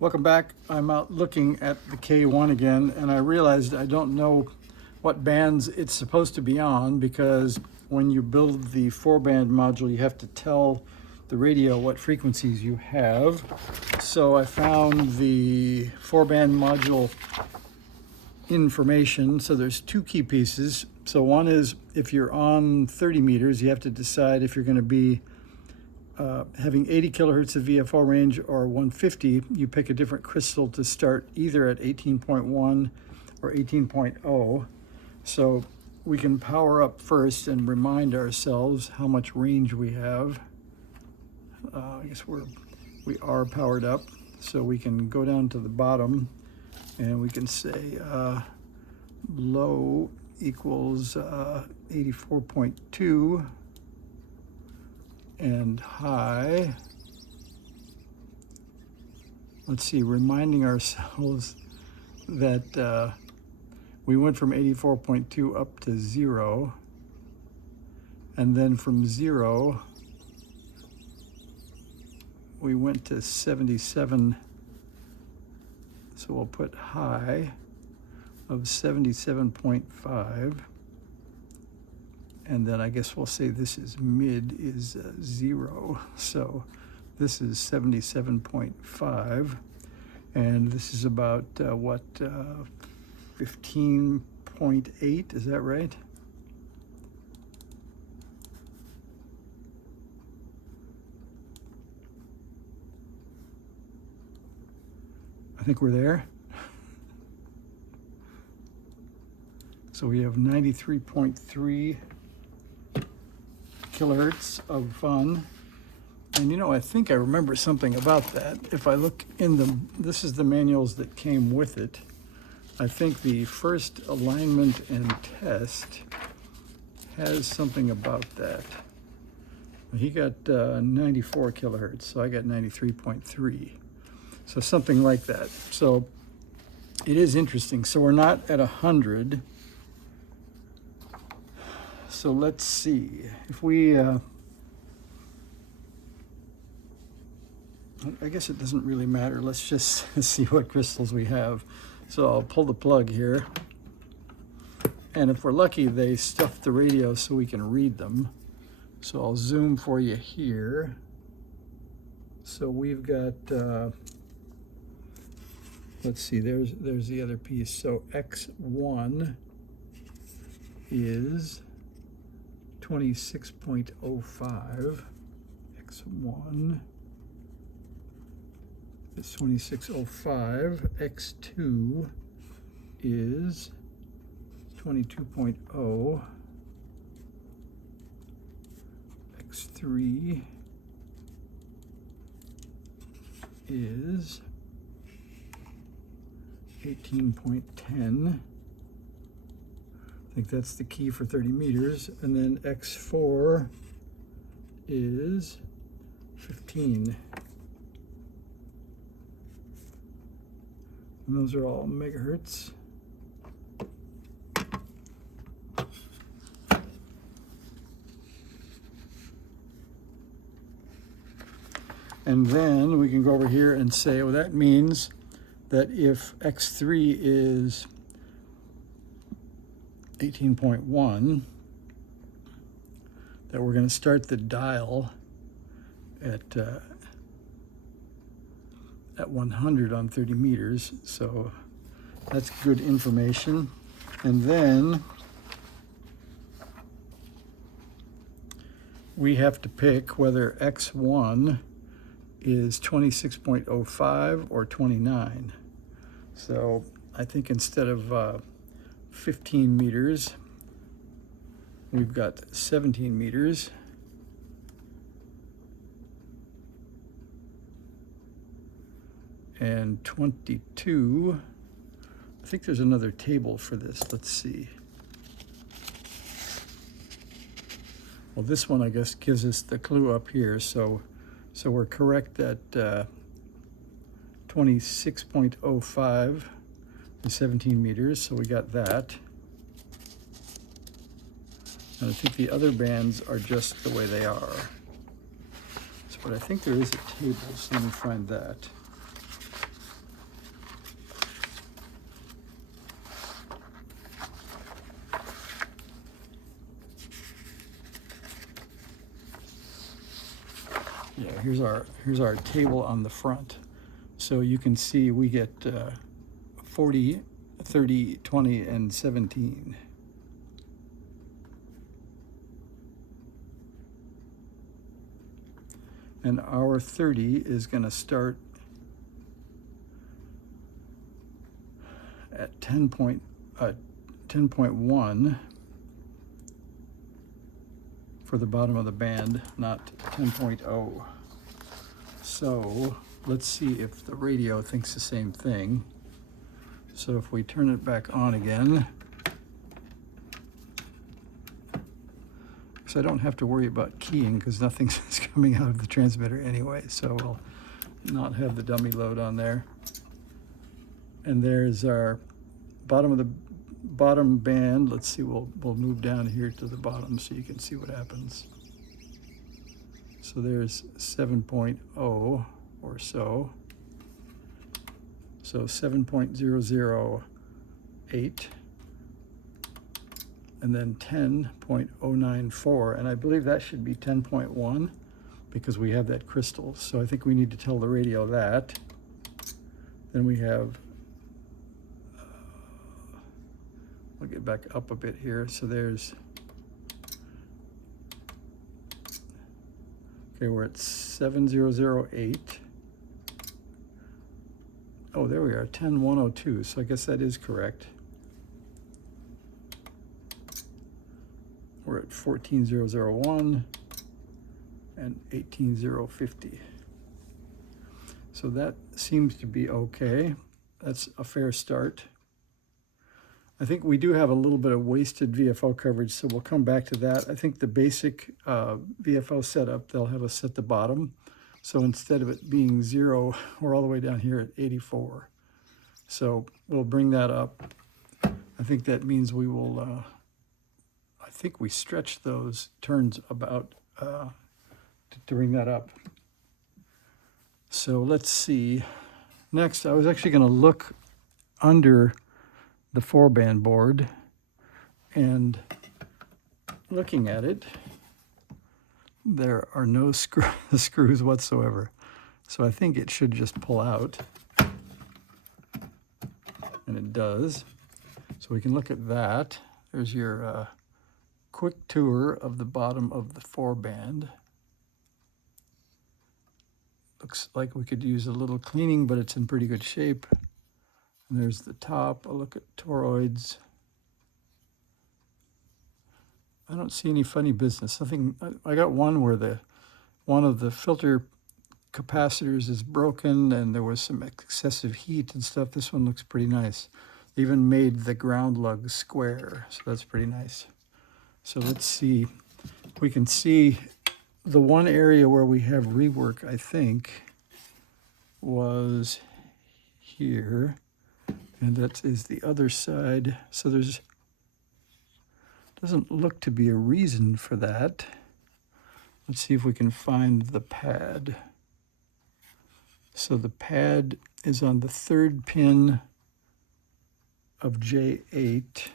Welcome back. I'm out looking at the K1 again, and I realized I don't know what bands it's supposed to be on, because when you build the 4-band module, you have to tell the radio what frequencies you have. So I found the 4-band module information. So there's two key pieces. So one is, if you're on 30 meters, you have to decide if you're going to be having 80 kilohertz of VFO range or 150. You pick a different crystal to start either at 18.1 or 18.0. So we can power up first and remind ourselves how much range we have. I guess we are powered up, so we can go down to the bottom and we can say low equals 84.2 and high, let's see, reminding ourselves that we went from 84.2 up to 0, and then from 0 we went to 77, so we'll put high of 77.5, and then I guess we'll say this is mid is 0, so this is 77.5, and this is about what, 15.8, is that right? I think we're there. So we have 93.3 kilohertz of fun. And you know, I think I remember something about that. If I look in this is the manuals that came with it. I think the first alignment and test has something about that. He got 94 kilohertz, so I got 93.3. So something like that. So it is interesting. So we're not at 100. So let's see if we, I guess it doesn't really matter. Let's just see what crystals we have. So I'll pull the plug here. And if we're lucky, they stuff the radio so we can read them. So I'll zoom for you here. So we've got, let's see, there's the other piece. So X1 is 26.05. X1 is 26.05. X2 is 22.0. X3 is 18.10. I think that's the key for 30 meters. And then X4 is 15. And those are all megahertz. And then we can go over here and say, well, that means that if X3 is 18.1, that we're going to start the dial at 100 on 30 meters. So that's good information. And then we have to pick whether X1 is 26.05 or 29. So I think instead of 15 meters, we've got 17 meters. And 22. I think there's another table for this. Let's see. Well, this one, I guess, gives us the clue up here. So we're correct that 26.05 is 17 meters, so we got that. And I think the other bands are just the way they are. So, but I think there is a table, so let me find that. here's our table on the front. So you can see we get 40, 30, 20, and 17. And our 30 is going to start at 10.1 for the bottom of the band, not 10.0. So let's see if the radio thinks the same thing. So if we turn it back on again, because I don't have to worry about keying because nothing's coming out of the transmitter anyway, so we'll not have the dummy load on there. And there's our bottom band. Let's see, we'll move down here to the bottom so you can see what happens. So there's 7.0 or so. So 7.008, and then 10.094, and I believe that should be 10.1 because we have that crystal. So I think we need to tell the radio that. Then we have, I'll get back up a bit here. So there's, okay, we're at 7008. Oh, there we are, 10.102. So I guess that is correct. We're at 14.001 and 18.050. So that seems to be okay. That's a fair start. I think we do have a little bit of wasted VFO coverage, so we'll come back to that. I think the basic VFO setup, they'll have us at the bottom. So instead of it being 0, we're all the way down here at 84. So we'll bring that up. I think that means we will, I think we stretch those turns about to bring that up. So let's see. Next, I was actually going to look under the 4-band board, and looking at it, there are no screws whatsoever. So I think it should just pull out, and it does. So we can look at that. There's your quick tour of the bottom of the 4-band. Looks like we could use a little cleaning, but it's in pretty good shape. And there's the top. A look at toroids. I don't see any funny business. Nothing. I got one where one of the filter capacitors is broken and there was some excessive heat and stuff. This one looks pretty nice. They even made the ground lug square, so that's pretty nice. So let's see. We can see the one area where we have rework, I think, was here, and that is the other side. So there's doesn't look to be a reason for that. Let's see if we can find the pad. So the pad is on the 3rd pin of J8.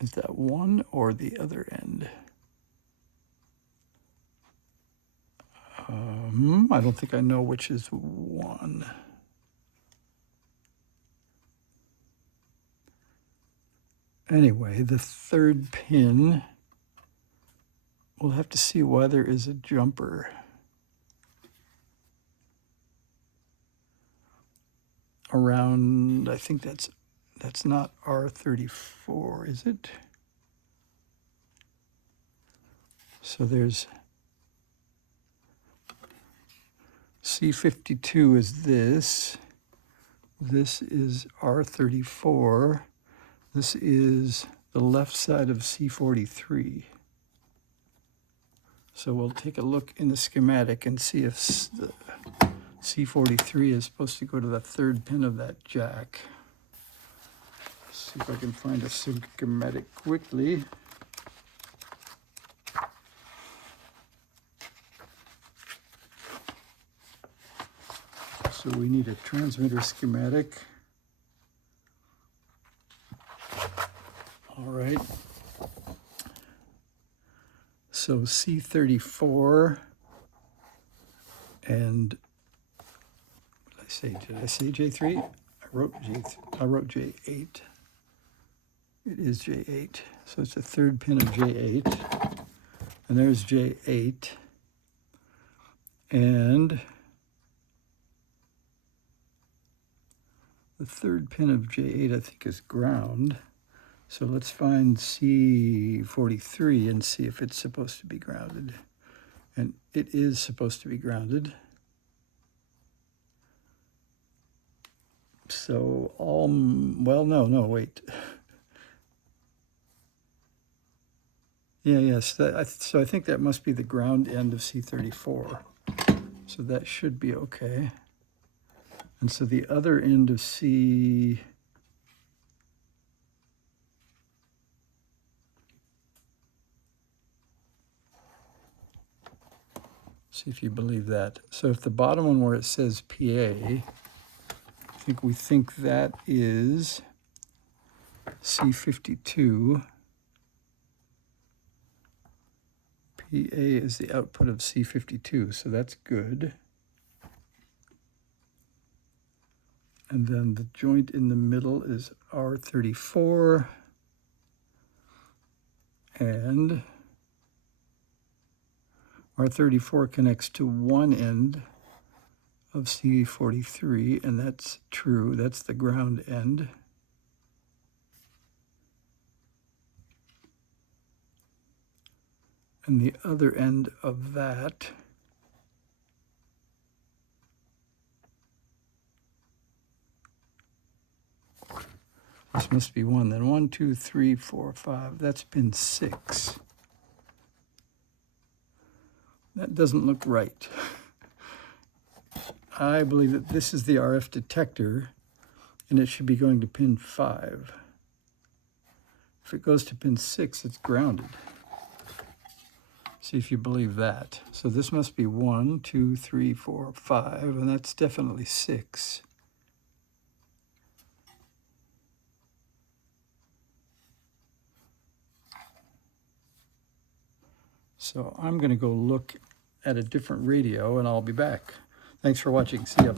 Is that one or the other end? I don't think I know which is one. Anyway, the 3rd pin, we'll have to see why there is a jumper. Around, I think that's not R34, is it? So there's C52 is this. This is R34. This is the left side of C43. So we'll take a look in the schematic and see if the C43 is supposed to go to the 3rd pin of that jack. Let's see if I can find a schematic quickly. So we need a transmitter schematic. All right. So C34 and did I say J3? I wrote J8. It is J8. So it's the third pin of J8. And there's J8. And the third pin of J8 I think is ground. So let's find C43 and see if it's supposed to be grounded. And it is supposed to be grounded. So well, no, wait. Yes, so I think that must be the ground end of C34. So that should be okay. And so the other end of see if you believe that. So if the bottom one where it says PA, we think that is C52. PA is the output of C52, so that's good. And then the joint in the middle is R34. And R34 connects to one end of C43, and that's true. That's the ground end. And the other end of that this must be one then. 1, 2, 3, 4, 5. That's pin 6. That doesn't look right. I believe that this is the RF detector, and it should be going to pin 5. If it goes to pin 6, it's grounded. See if you believe that. So this must be 1, 2, 3, 4, 5, and that's definitely 6. So I'm going to go look at a different radio, and I'll be back. Thanks for watching. See ya.